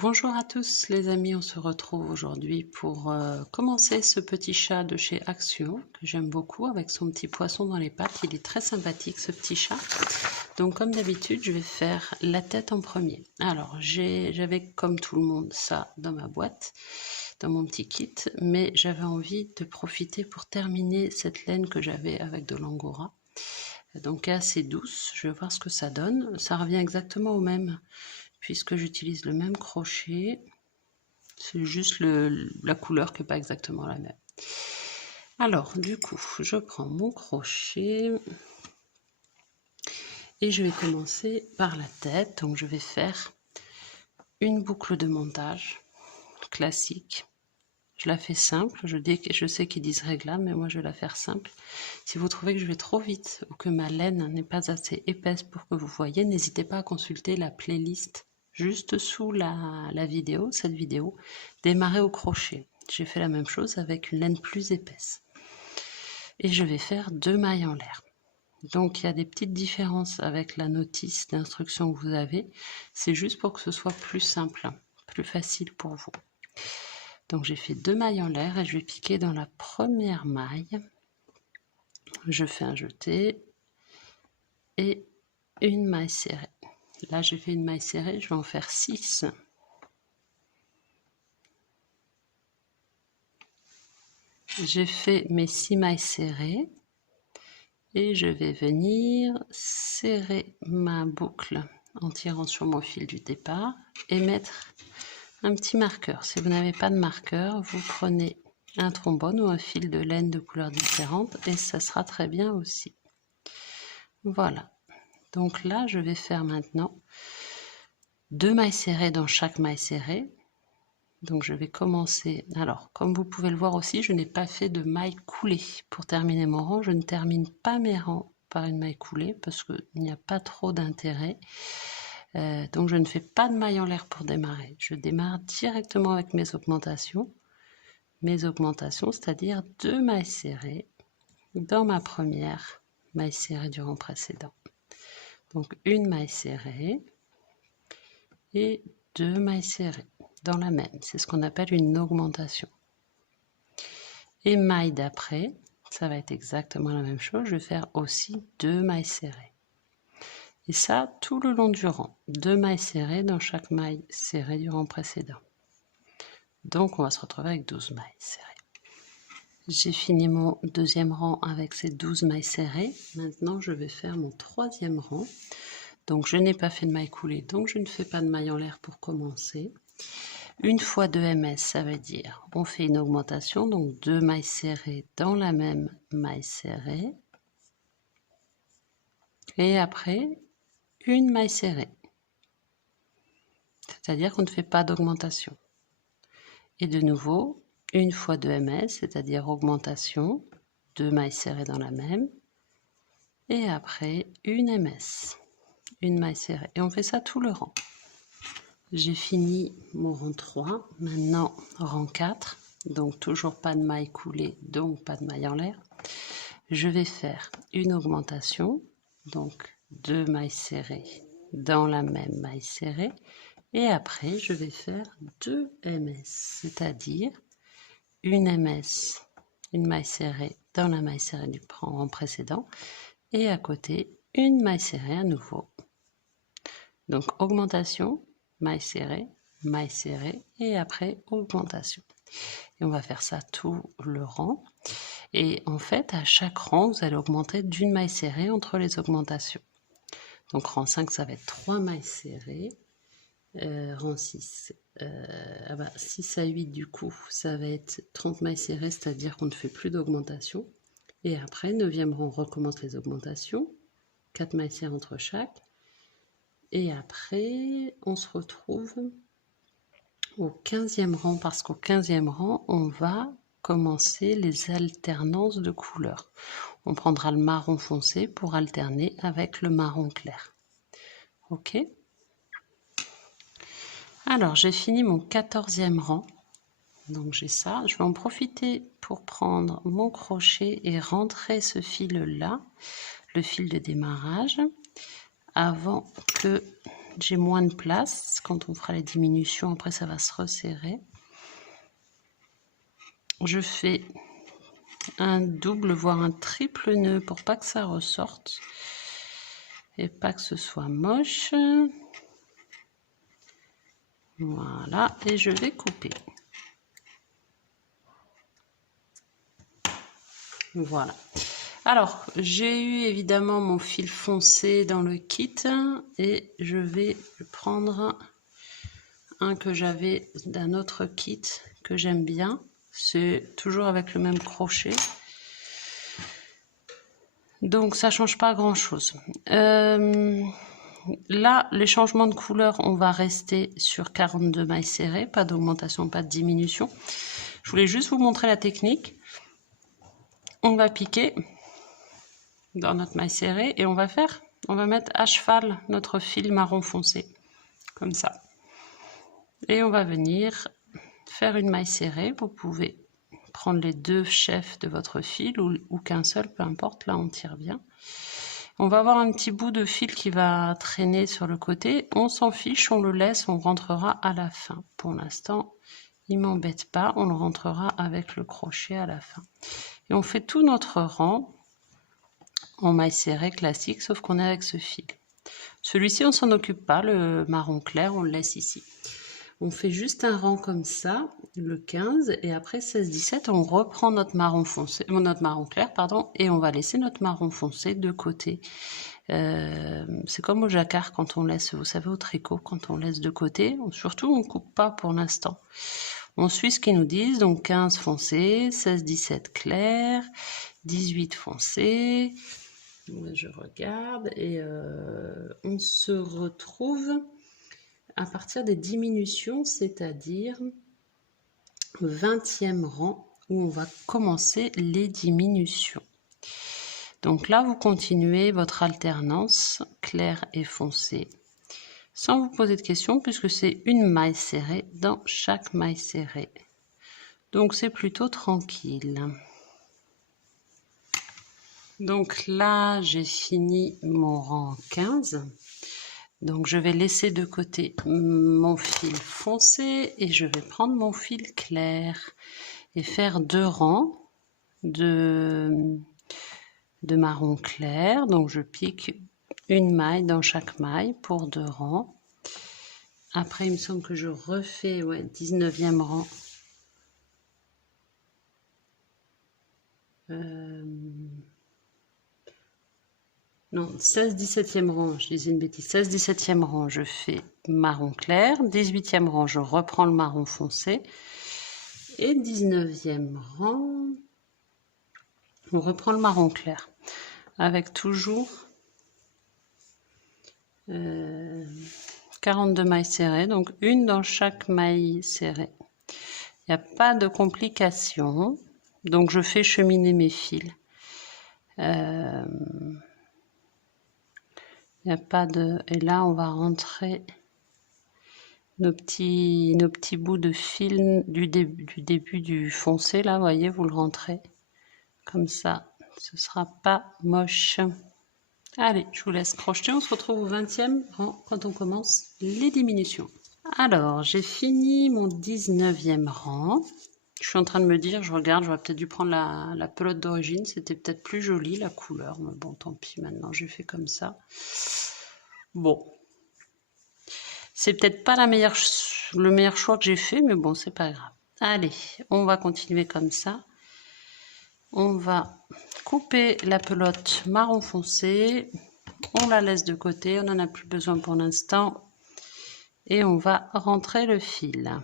Bonjour à tous les amis, on se retrouve aujourd'hui pour commencer ce petit chat de chez Action que j'aime beaucoup avec son petit poisson dans les pattes. Il est très sympathique ce petit chat. Donc comme d'habitude je vais faire la tête en premier. Alors j'avais comme tout le monde ça dans ma boîte, dans mon petit kit, mais j'avais envie de profiter pour terminer cette laine que j'avais avec de l'angora. Donc assez douce, je vais voir ce que ça donne. Ça revient exactement au même puisque j'utilise le même crochet. C'est juste la couleur qui n'est pas exactement la même. Alors, du coup, je prends mon crochet et je vais commencer par la tête. Donc, je vais faire une boucle de montage classique. Je la fais simple. Je sais qu'ils disent réglable, mais moi, je vais la faire simple. Si vous trouvez que je vais trop vite ou que ma laine n'est pas assez épaisse pour que vous voyez, n'hésitez pas à consulter la playlist juste sous la vidéo, cette vidéo, démarrer au crochet. J'ai fait la même chose avec une laine plus épaisse. Et je vais faire 2 mailles en l'air. Donc il y a des petites différences avec la notice d'instruction que vous avez. C'est juste pour que ce soit plus simple, plus facile pour vous. Donc j'ai fait 2 mailles en l'air et je vais piquer dans la première maille. Je fais un jeté et une maille serrée. Là j'ai fait une maille serrée, je vais en faire 6. J'ai fait mes 6 mailles serrées et je vais venir serrer ma boucle en tirant sur mon fil du départ et mettre un petit marqueur. Si vous n'avez pas de marqueur, vous prenez un trombone ou un fil de laine de couleurs différentes et ça sera très bien aussi. Voilà. Donc là, je vais faire maintenant 2 mailles serrées dans chaque maille serrée. Donc je vais commencer, alors comme vous pouvez le voir aussi, je n'ai pas fait de maille coulée pour terminer mon rang. Je ne termine pas mes rangs par une maille coulée parce qu'il n'y a pas trop d'intérêt. Donc je ne fais pas de maille en l'air pour démarrer. Je démarre directement avec mes augmentations. Mes augmentations, c'est-à-dire 2 mailles serrées dans ma première maille serrée du rang précédent. Donc une maille serrée et 2 mailles serrées dans la même, c'est ce qu'on appelle une augmentation. Et maille d'après, ça va être exactement la même chose, je vais faire aussi 2 mailles serrées. Et ça tout le long du rang, 2 mailles serrées dans chaque maille serrée du rang précédent. Donc on va se retrouver avec 12 mailles serrées. J'ai fini mon deuxième rang avec ces 12 mailles serrées. Maintenant je vais faire mon troisième rang. Donc je n'ai pas fait de maille coulée, donc je ne fais pas de maille en l'air pour commencer. Une fois 2 ms, ça veut dire on fait une augmentation, donc 2 mailles serrées dans la même maille serrée. Et après, une maille serrée. C'est-à-dire qu'on ne fait pas d'augmentation. Et de nouveau, une fois 2 ms, c'est-à-dire augmentation, 2 mailles serrées dans la même. Et après, une ms, une maille serrée. Et on fait ça tout le rang. J'ai fini mon rang 3, maintenant rang 4, donc toujours pas de maille coulée, donc pas de maille en l'air. Je vais faire une augmentation, donc 2 mailles serrées dans la même maille serrée, et après je vais faire 2 ms, c'est-à-dire une ms, une maille serrée dans la maille serrée du rang précédent, et à côté une maille serrée à nouveau. Donc augmentation, maille serrée et après augmentation. Et on va faire ça tout le rang. Et en fait, à chaque rang, vous allez augmenter d'une maille serrée entre les augmentations. Donc rang 5, ça va être 3 mailles serrées. Rang 6, 6 à 8 du coup, ça va être 30 mailles serrées, c'est-à-dire qu'on ne fait plus d'augmentation. Et après, 9e rang, on recommence les augmentations. 4 mailles serrées entre chaque. Et après, on se retrouve au 15e rang, parce qu'au 15e rang, on va commencer les alternances de couleurs. On prendra le marron foncé pour alterner avec le marron clair. Ok? Alors, j'ai fini mon 14e rang. Donc, j'ai ça. Je vais en profiter pour prendre mon crochet et rentrer ce fil-là, le fil de démarrage, avant que j'ai moins de place. Quand on fera les diminutions, après ça va se resserrer. Je fais un double, voire un triple nœud pour pas que ça ressorte et pas que ce soit moche. Voilà, et je vais couper. Voilà. Alors, j'ai eu évidemment mon fil foncé dans le kit et je vais prendre un que j'avais d'un autre kit que j'aime bien. C'est toujours avec le même crochet. Donc, ça change pas grand-chose. Là, les changements de couleur, on va rester sur 42 mailles serrées. Pas d'augmentation, pas de diminution. Je voulais juste vous montrer la technique. On va piquer dans notre maille serrée et on va mettre à cheval notre fil marron foncé, comme ça. Et on va venir faire une maille serrée. Vous pouvez prendre les deux chefs de votre fil ou qu'un seul, peu importe, là on tire bien. On va avoir un petit bout de fil qui va traîner sur le côté. On s'en fiche, on le laisse, on rentrera à la fin. Pour l'instant, il m'embête pas, on le rentrera avec le crochet à la fin. Et on fait tout notre rang en maille serrée classique, sauf qu'on est avec ce fil. Celui-ci, on s'en occupe pas, le marron clair, on le laisse ici. On fait juste un rang comme ça, le 15, et après 16-17, on reprend notre marron foncé, notre marron clair, pardon, et on va laisser notre marron foncé de côté. C'est comme au jacquard quand on laisse, vous savez, au tricot, quand on laisse de côté. Surtout, on ne coupe pas pour l'instant. On suit ce qu'ils nous disent, donc 15 foncé, 16-17 clair, 18 foncé. Je regarde et on se retrouve à partir des diminutions, c'est-à-dire 20e rang où on va commencer les diminutions. Donc là, vous continuez votre alternance clair et foncé sans vous poser de questions puisque c'est une maille serrée dans chaque maille serrée. Donc c'est plutôt tranquille. Donc là, j'ai fini mon rang 15. Donc je vais laisser de côté mon fil foncé et je vais prendre mon fil clair et faire 2 rangs de marron clair. Donc je pique une maille dans chaque maille pour 2 rangs. Après il me semble que je refais 19e rang. Non, 16-17e rang, je disais une bêtise, 16-17e rang, je fais marron clair, 18e rang, je reprends le marron foncé, et 19e rang, on reprend le marron clair, avec toujours 42 mailles serrées, donc une dans chaque maille serrée. Il n'y a pas de complication, donc je fais cheminer mes fils. Il n'y a pas de... Et là, on va rentrer nos petits bouts de fil du début du foncé. Là, vous voyez, vous le rentrez comme ça. Ce ne sera pas moche. Allez, je vous laisse crocheter. On se retrouve au 20e rang quand on commence les diminutions. Alors, j'ai fini mon 19e rang. Je suis en train de me dire, je regarde, j'aurais peut-être dû prendre la pelote d'origine. C'était peut-être plus joli, la couleur. Mais bon, tant pis, maintenant, j'ai fait comme ça. Bon. C'est peut-être pas le meilleur choix que j'ai fait, mais bon, c'est pas grave. Allez, on va continuer comme ça. On va couper la pelote marron foncé. On la laisse de côté, on n'en a plus besoin pour l'instant. Et on va rentrer le fil.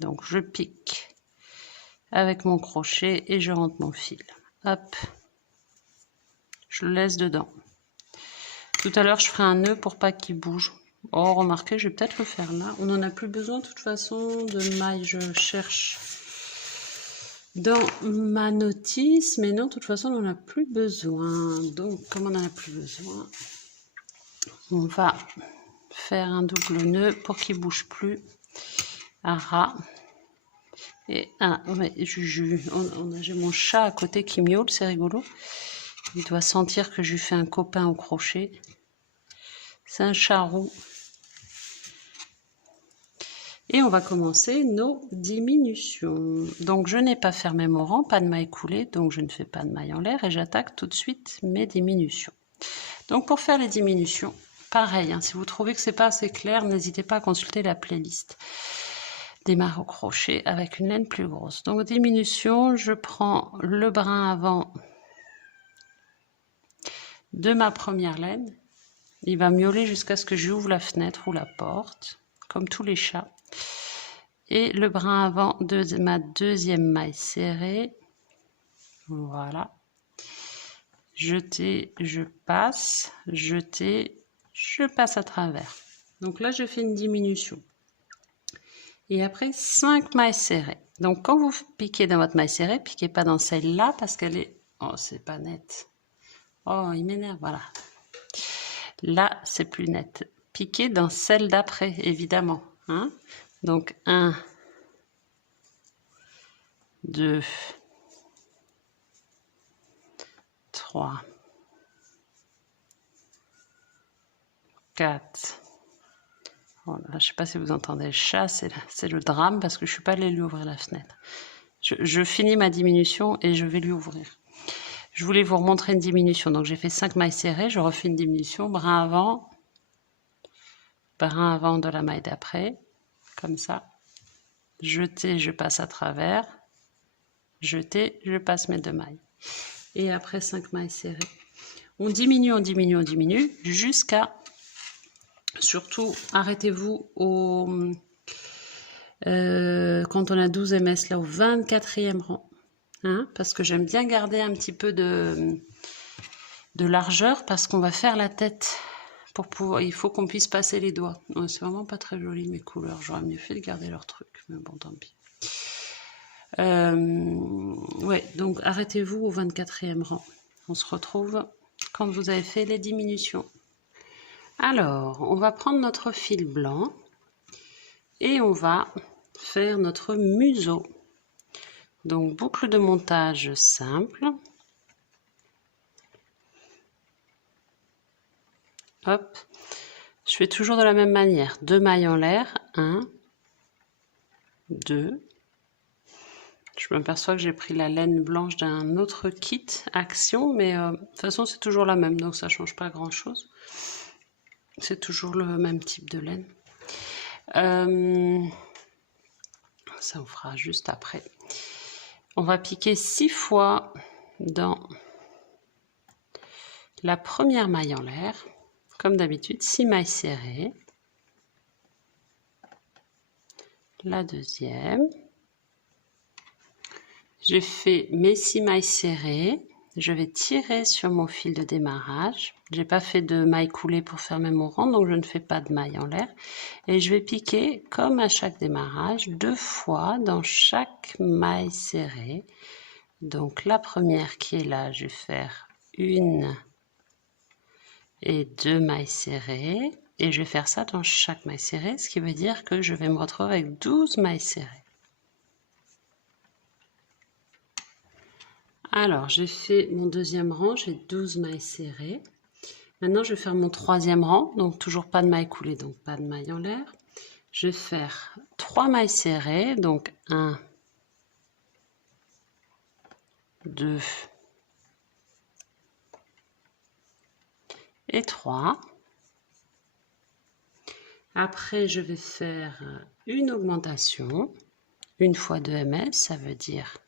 Donc, je pique avec mon crochet et je rentre mon fil. Hop, je le laisse dedans. Tout à l'heure, je ferai un nœud pour pas qu'il bouge. Oh, remarquez, je vais peut-être le faire là. On n'en a plus besoin de toute façon de mailles. Je cherche dans ma notice, mais non, de toute façon, on n'en a plus besoin. Donc, comme on n'en a plus besoin, on va faire un double nœud pour qu'il ne bouge plus à ras. Et ouais, j'ai mon chat à côté qui miaule, c'est rigolo. Il doit sentir que je lui fais un copain au crochet. C'est un chat roux. Et on va commencer nos diminutions. Donc je n'ai pas fermé mon rang, pas de maille coulée, donc je ne fais pas de maille en l'air et j'attaque tout de suite mes diminutions. Donc pour faire les diminutions, pareil, hein, si vous trouvez que c'est pas assez clair, n'hésitez pas à consulter la playlist. Démarre au crochet avec une laine plus grosse. Donc diminution, je prends le brin avant de ma première laine. Il va miauler jusqu'à ce que j'ouvre la fenêtre ou la porte, comme tous les chats. Et le brin avant de ma deuxième maille serrée. Voilà. Jeter, je passe, jeter, je passe à travers. Donc là, je fais une diminution. Et après, 5 mailles serrées. Donc quand vous piquez dans votre maille serrée, piquez pas dans celle-là parce qu'elle est... Oh, c'est pas net. Oh, il m'énerve, voilà. Là, c'est plus net. Piquez dans celle d'après, évidemment. Hein? Donc 1, 2, 3, 4. Oh là, je ne sais pas si vous entendez le chat, c'est le drame parce que je ne suis pas allée lui ouvrir la fenêtre. Je finis ma diminution et je vais lui ouvrir. Je voulais vous remontrer une diminution. Donc j'ai fait 5 mailles serrées, je refais une diminution, brin avant de la maille d'après, comme ça. Jeter, je passe à travers. Jeter, je passe mes 2 mailles. Et après 5 mailles serrées. On diminue, on diminue, on diminue jusqu'à... Surtout, arrêtez-vous au... quand on a 12 ms, là, au 24e rang. Hein, parce que j'aime bien garder un petit peu de largeur parce qu'on va faire la tête. Pour pouvoir, il faut qu'on puisse passer les doigts. C'est vraiment pas très joli mes couleurs. J'aurais mieux fait de garder leur truc. Mais bon, tant pis. Ouais, donc arrêtez-vous au 24e rang. On se retrouve quand vous avez fait les diminutions. Alors, on va prendre notre fil blanc et on va faire notre museau. Donc, boucle de montage simple. Hop. Je fais toujours de la même manière. 2 mailles en l'air. 1, 2. Je m'aperçois que j'ai pris la laine blanche d'un autre kit Action, mais de toute façon, c'est toujours la même, donc ça ne change pas grand-chose. C'est toujours le même type de laine. Ça, on fera juste après. On va piquer 6 fois dans la première maille en l'air. Comme d'habitude, 6 mailles serrées. La deuxième. J'ai fait mes 6 mailles serrées. Je vais tirer sur mon fil de démarrage. J'ai pas fait de maille coulée pour fermer mon rang, donc je ne fais pas de maille en l'air. Et je vais piquer, comme à chaque démarrage, 2 fois dans chaque maille serrée. Donc la première qui est là, je vais faire 1 et 2 mailles serrées. Et je vais faire ça dans chaque maille serrée, ce qui veut dire que je vais me retrouver avec 12 mailles serrées. Alors, j'ai fait mon deuxième rang, j'ai 12 mailles serrées. Maintenant, je vais faire mon troisième rang, donc toujours pas de maille coulée, donc pas de maille en l'air. Je vais faire 3 mailles serrées, donc 1, 2 et 3. Après, je vais faire une augmentation, 1 fois 2 ms, ça veut dire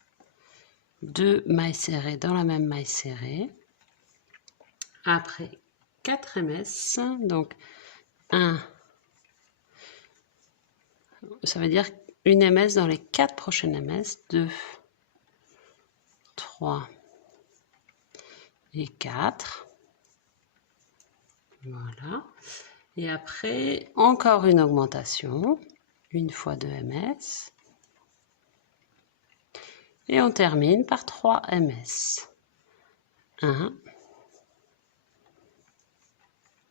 2 mailles serrées dans la même maille serrée. Après 4 ms, donc 1, ça veut dire une ms dans les 4 prochaines ms, 2, 3 et 4. Voilà. Et après, encore une augmentation, 1 fois 2 ms. Et on termine par 3 ms. 1,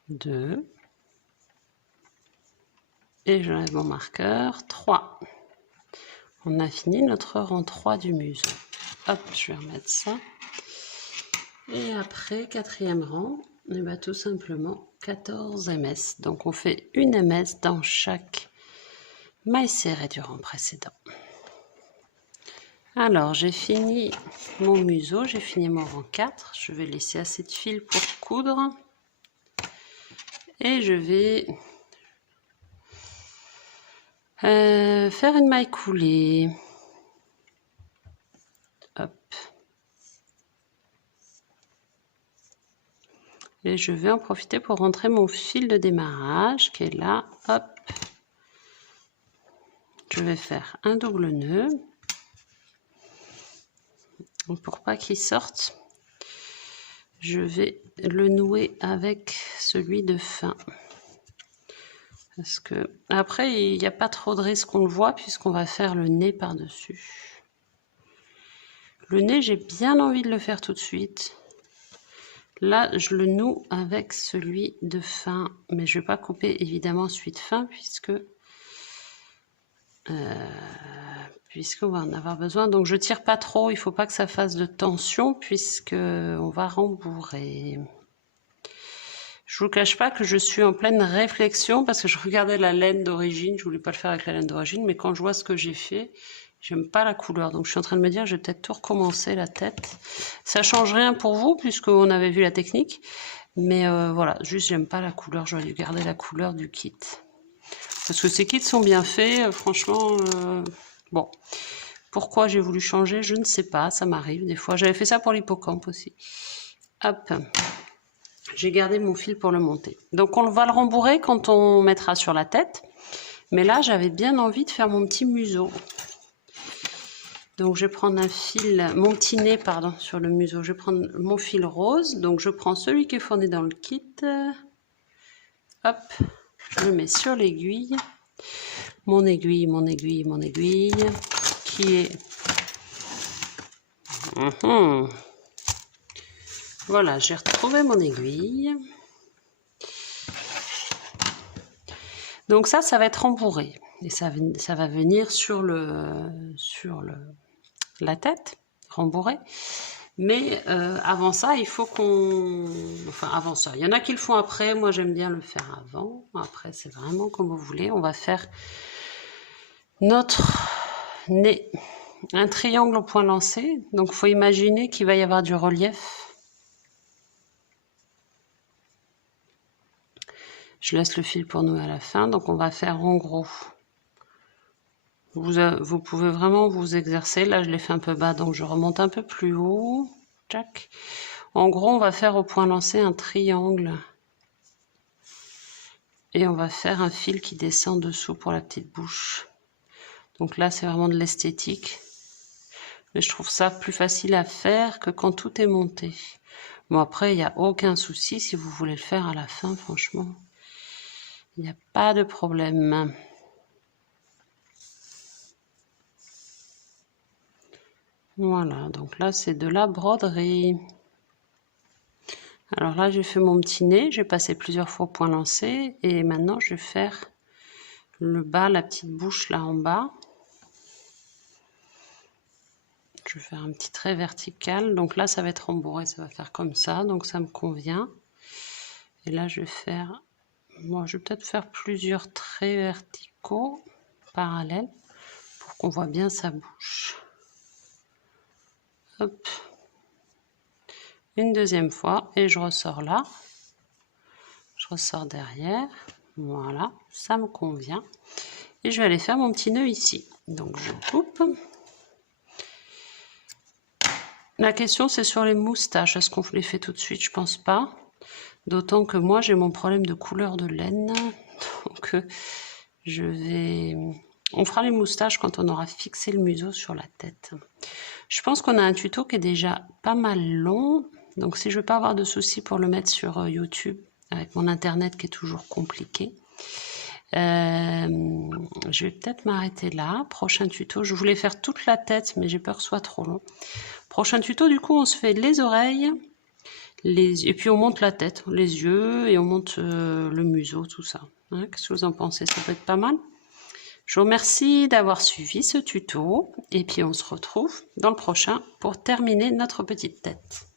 2, et j'enlève mon marqueur, 3. On a fini notre rang 3 du museau. Hop, je vais remettre ça. Et après, quatrième rang, et bien tout simplement 14 ms. Donc on fait une ms dans chaque mailles serrées du rang précédent. Alors, j'ai fini mon museau, j'ai fini mon rang 4. Je vais laisser assez de fil pour coudre. Et je vais faire une maille coulée. Hop. Et je vais en profiter pour rentrer mon fil de démarrage qui est là. Hop. Je vais faire un double nœud. Pour pas qu'il sorte, je vais le nouer avec celui de fin. Parce que après, il n'y a pas trop de risque qu'on le voit puisqu'on va faire le nez par-dessus. Le nez, j'ai bien envie de le faire tout de suite. Là, je le noue avec celui de fin, mais je ne vais pas couper évidemment celui de fin puisqu'on va en avoir besoin. Donc je tire pas trop, il ne faut pas que ça fasse de tension puisqu'on va rembourrer. Je ne vous cache pas que je suis en pleine réflexion parce que je regardais la laine d'origine, je voulais pas le faire avec la laine d'origine, mais quand je vois ce que j'ai fait, j'aime pas la couleur. Donc je suis en train de me dire, je vais peut-être tout recommencer la tête. Ça change rien pour vous puisqu'on avait vu la technique, mais voilà, juste j'aime pas la couleur, j'aurais dû garder la couleur du kit. Parce que ces kits sont bien faits, franchement, bon. Pourquoi j'ai voulu changer, je ne sais pas, ça m'arrive des fois. J'avais fait ça pour l'hippocampe aussi. Hop. J'ai gardé mon fil pour le monter. Donc on va le rembourrer quand on mettra sur la tête. Mais là, j'avais bien envie de faire mon petit museau. Donc je vais prendre un fil, mon petit nez, pardon, sur le museau. Je vais prendre mon fil rose. Donc je prends celui qui est fourni dans le kit. Hop, je le mets sur l'aiguille. Mon aiguille, qui est... Voilà, j'ai retrouvé mon aiguille. Donc ça va être rembourré. Et ça va venir sur la tête, rembourré. Mais avant ça, il faut qu'on... Enfin, avant ça. Il y en a qui le font après. Moi, j'aime bien le faire avant. Après, c'est vraiment comme vous voulez. On va faire notre nez. Un triangle au point lancé. Donc, il faut imaginer qu'il va y avoir du relief. Je laisse le fil pour nouer à la fin. Donc, on va faire en gros. Vous pouvez vraiment vous exercer. Là, je l'ai fait un peu bas, donc je remonte un peu plus haut. Tac. En gros, on va faire au point lancé un triangle. Et on va faire un fil qui descend dessous pour la petite bouche. Donc là, c'est vraiment de l'esthétique. Mais je trouve ça plus facile à faire que quand tout est monté. Bon, après, il n'y a aucun souci si vous voulez le faire à la fin, franchement. Il n'y a pas de problème. Voilà, donc là, c'est de la broderie. Alors là, j'ai fait mon petit nez. J'ai passé plusieurs fois au point lancé. Et maintenant, je vais faire le bas, la petite bouche là en bas. Je vais faire un petit trait vertical. Donc là, ça va être rembourré. Ça va faire comme ça. Donc ça me convient. Et là, je vais faire... Bon, je vais peut-être faire plusieurs traits verticaux parallèles pour qu'on voit bien sa bouche. Hop. Une deuxième fois et je ressors là. Je ressors derrière. Voilà, ça me convient. Et je vais aller faire mon petit nœud ici. Donc je coupe. La question c'est sur les moustaches. Est-ce qu'on les fait tout de suite? Je pense pas. D'autant que moi j'ai mon problème de couleur de laine. Donc je vais... On fera les moustaches quand on aura fixé le museau sur la tête. Je pense qu'on a un tuto qui est déjà pas mal long. Donc si je ne veux pas avoir de soucis pour le mettre sur YouTube, avec mon internet qui est toujours compliqué, je vais peut-être m'arrêter là. Prochain tuto, je voulais faire toute la tête, mais j'ai peur que ce soit trop long. Prochain tuto, du coup, on se fait les oreilles, et puis on monte la tête, les yeux, et on monte le museau, tout ça. Hein, qu'est-ce que vous en pensez? Ça peut être pas mal. Je vous remercie d'avoir suivi ce tuto, et puis on se retrouve dans le prochain pour terminer notre petite tête.